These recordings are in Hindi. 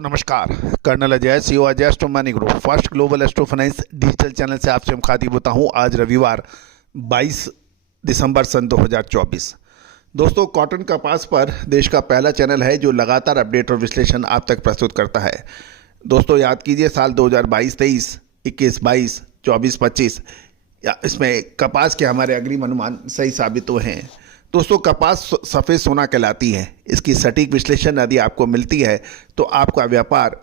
दोस्तों नमस्कार। Colonel Ajay, CEO Ajay astro money group, first global astro finance digital channel से आपसे मुखातिब होता हूं। आज रविवार 22 दिसंबर सन 2024। दोस्तों, कॉटन कपास पर देश का पहला चैनल है जो लगातार अपडेट और विश्लेषण आप तक प्रस्तुत करता है। दोस्तों, याद कीजिए साल 2022-23, 21-22, 24-25 इसमें कपास के हमारे अग्रिम अनुमान सही साबित हुए हैं। दोस्तों, कपास सफ़ेद सोना कहलाती है। इसकी सटीक विश्लेषण यदि आपको मिलती है तो आपका व्यापार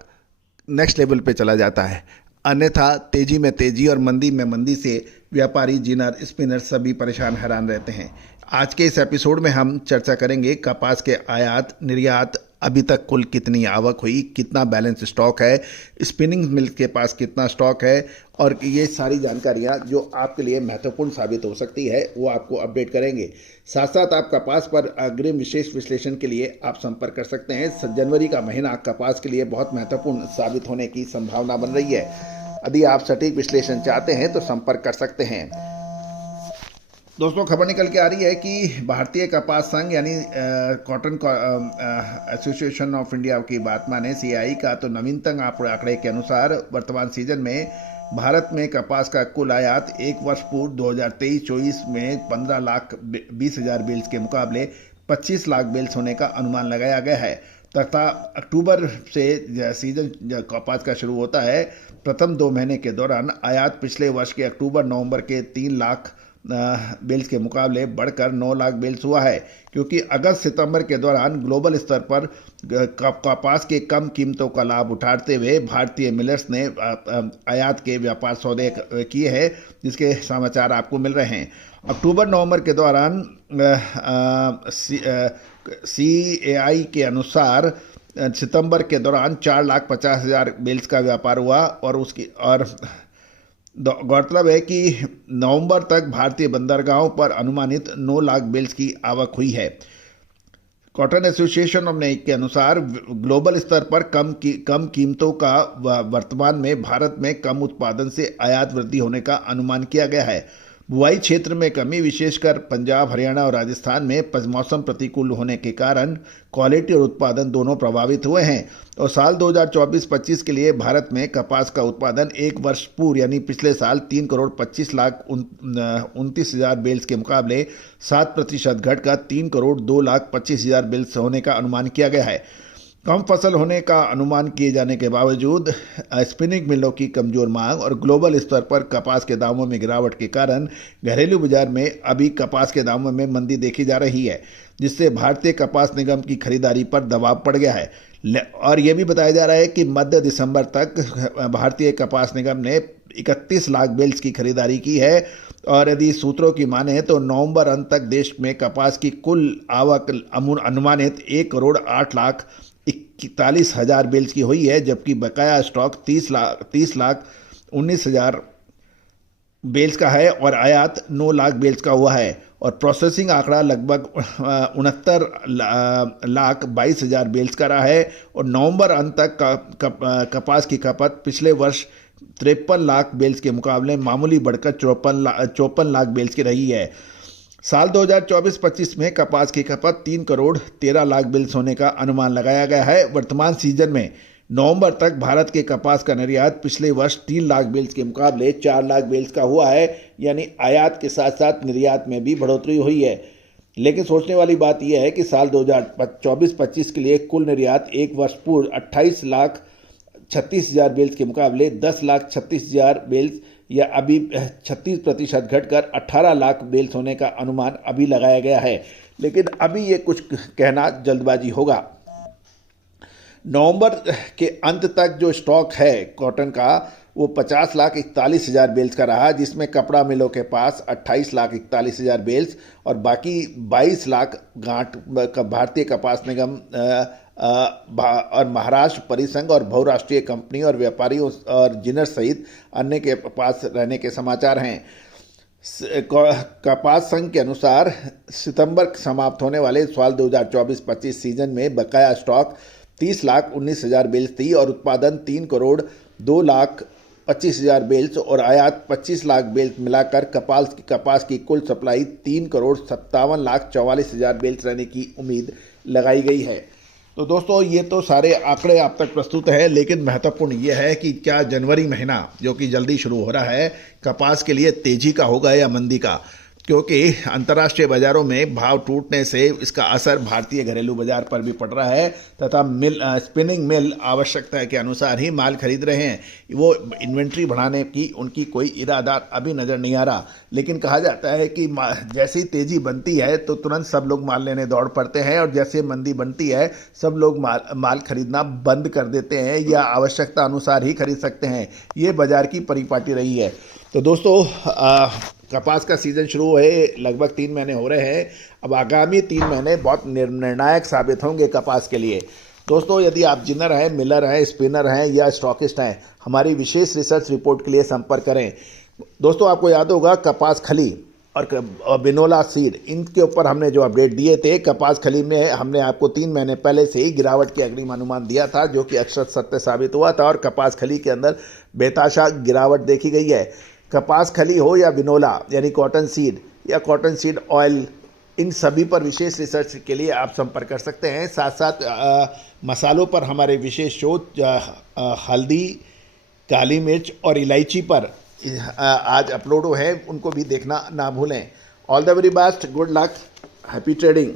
नेक्स्ट लेवल पे चला जाता है। अन्यथा तेजी में तेजी और मंदी में मंदी से व्यापारी, जिनर, स्पिनर सभी परेशान हैरान रहते हैं। आज के इस एपिसोड में हम चर्चा करेंगे कपास के आयात निर्यात, अभी तक कुल कितनी आवक हुई, कितना बैलेंस स्टॉक है, स्पिनिंग मिल के पास कितना स्टॉक है, और ये सारी जानकारियाँ जो आपके लिए महत्वपूर्ण साबित हो सकती है वो आपको अपडेट करेंगे। साथ साथ आप कपास पर अग्रिम विशेष विश्लेषण के लिए आप संपर्क कर सकते हैं। जनवरी का महीना कपास के लिए बहुत महत्वपूर्ण साबित होने की संभावना बन रही है। यदि आप सटीक विश्लेषण चाहते हैं तो संपर्क कर सकते हैं। दोस्तों, खबर निकल के आ रही है कि भारतीय कपास संघ यानी कॉटन एसोसिएशन ऑफ इंडिया की बात माने सीआई का तो नवीनतम आंकड़े के अनुसार वर्तमान सीजन में भारत में कपास का कुल आयात एक वर्ष पूर्व 2023-24 में 15,20,000 बेल्स के मुकाबले 25 लाख बेल्स होने का अनुमान लगाया गया है तथा अक्टूबर से सीजन कपास का शुरू होता है। प्रथम 2 महीने के दौरान आयात पिछले वर्ष के अक्टूबर-नवंबर के 3 लाख बेल्स के मुकाबले बढ़कर 9 लाख बेल्स हुआ है, क्योंकि अगस्त सितंबर के दौरान ग्लोबल स्तर पर कपास के कम कीमतों का लाभ उठाते हुए भारतीय मिलर्स ने आयात के व्यापार सौदे किए हैं, जिसके समाचार आपको मिल रहे हैं। अक्टूबर नवंबर के दौरान सीएआई के अनुसार सितंबर के दौरान 4,50,000 बेल्स का व्यापार हुआ और गौरतलब है कि नवंबर तक भारतीय बंदरगाहों पर अनुमानित 9 लाख बेल्स की आवक हुई है। कॉटन एसोसिएशन ऑफ के अनुसार ग्लोबल स्तर पर कम कीमतों का वर्तमान में भारत में कम उत्पादन से आयात वृद्धि होने का अनुमान किया गया है। बुआई क्षेत्र में कमी, विशेषकर पंजाब, हरियाणा और राजस्थान में मौसम प्रतिकूल होने के कारण क्वालिटी और उत्पादन दोनों प्रभावित हुए हैं और साल 2024-25 के लिए भारत में कपास का उत्पादन एक वर्ष पूर्व यानी पिछले साल 3,25,29,000 बेल्स के मुकाबले 7% घटकर 3,02,25,000 बेल्स होने का अनुमान किया गया है। कम फसल होने का अनुमान किए जाने के बावजूद स्पिनिंग मिलों की कमजोर मांग और ग्लोबल स्तर पर कपास के दामों में गिरावट के कारण घरेलू बाजार में अभी कपास के दामों में मंदी देखी जा रही है, जिससे भारतीय कपास निगम की खरीदारी पर दबाव पड़ गया है। और यह भी बताया जा रहा है कि मध्य दिसंबर तक भारतीय कपास निगम ने 31 लाख बेल्स की खरीदारी की है और यदि सूत्रों की माने तो नवंबर अंत तक देश में कपास की कुल आवक अनुमानित 1,08,41,000 बेल्स की हुई है, जबकि बकाया स्टॉक 30,19,000 बेल्स का है और आयात 9 लाख बेल्स का हुआ है और प्रोसेसिंग आंकड़ा लगभग 69,22,000 बेल्स का रहा है और नवंबर अंत तक कपास की खपत पिछले वर्ष 53 लाख बेल्स के मुकाबले मामूली बढ़कर 54 लाख बेल्स की रही है। साल 2024-25 में कपास की खपत 3,13,00,000 बेल्स होने का अनुमान लगाया गया है। वर्तमान सीजन में नवंबर तक भारत के कपास का निर्यात पिछले वर्ष 3 लाख बेल्स के मुकाबले 4 लाख बेल्स का हुआ है, यानी आयात के साथ साथ निर्यात में भी बढ़ोतरी हुई है। लेकिन सोचने वाली बात यह है कि साल 2024-25 के लिए कुल निर्यात एक वर्ष पूर्व 28,36,000 बेल्स के मुकाबले 10,36,000 बेल्स या अभी 36% घटकर 18 लाख बेल्स होने का अनुमान अभी लगाया गया है, लेकिन अभी ये कुछ कहना जल्दबाजी होगा। नवंबर के अंत तक जो स्टॉक है कॉटन का वो 50,41,000 बेल्स का रहा, जिसमें कपड़ा मिलों के पास 28,41,000 बेल्स और बाकी 22 लाख गांठ भारतीय कपास निगम और महाराष्ट्र परिसंघ और बहुराष्ट्रीय कंपनी और व्यापारियों और जिनर सहित अन्य के पास रहने के समाचार हैं। कपास संघ के अनुसार सितंबर समाप्त होने वाले साल 2024-25 सीजन में बकाया स्टॉक 30,19,000 बेल्स थी और उत्पादन 3,02,25,000 बेल्स और आयात 25 लाख बेल्स मिलाकर कपास की कुल सप्लाई 3,57,44,000 बेल्स रहने की उम्मीद लगाई गई है। तो दोस्तों ये तो सारे आंकड़े आप तक प्रस्तुत है, लेकिन महत्वपूर्ण ये है कि क्या जनवरी महीना जो कि जल्दी शुरू हो रहा है कपास के लिए तेजी का होगा या मंदी का, क्योंकि अंतर्राष्ट्रीय बाजारों में भाव टूटने से इसका असर भारतीय घरेलू बाजार पर भी पड़ रहा है तथा स्पिनिंग मिल आवश्यकता के अनुसार ही माल खरीद रहे हैं। वो इन्वेंट्री बढ़ाने की उनकी कोई इरादा अभी नज़र नहीं आ रहा, लेकिन कहा जाता है कि जैसे ही तेज़ी बनती है तो तुरंत सब लोग माल लेने दौड़ पड़ते हैं और जैसे मंदी बनती है सब लोग माल खरीदना बंद कर देते हैं या आवश्यकता अनुसार ही खरीद सकते हैं। ये बाजार की परिपाटी रही है। तो दोस्तों कपास का सीज़न शुरू हुए लगभग 3 महीने हो रहे हैं। अब आगामी 3 महीने बहुत निर्णायक साबित होंगे कपास के लिए। दोस्तों यदि आप जिनर हैं, मिलर हैं, स्पिनर हैं या स्टॉकिस्ट हैं, हमारी विशेष रिसर्च रिपोर्ट के लिए संपर्क करें। दोस्तों आपको याद होगा कपास खली और बिनोला सीड, इनके ऊपर हमने जो अपडेट दिए थे, कपास खली में हमने आपको 3 महीने पहले से ही गिरावट के अग्रिम अनुमान दिया था जो कि अक्षर सत्य साबित हुआ था और कपास खली के अंदर बेताशा गिरावट देखी गई है। कपास खली हो या बिनोला यानी कॉटन सीड या कॉटन सीड ऑयल, इन सभी पर विशेष रिसर्च के लिए आप संपर्क कर सकते हैं। साथ साथ मसालों पर हमारे विशेष शोध हल्दी, काली मिर्च और इलायची पर आज अपलोड है, उनको भी देखना ना भूलें। All the very best, good luck, happy trading.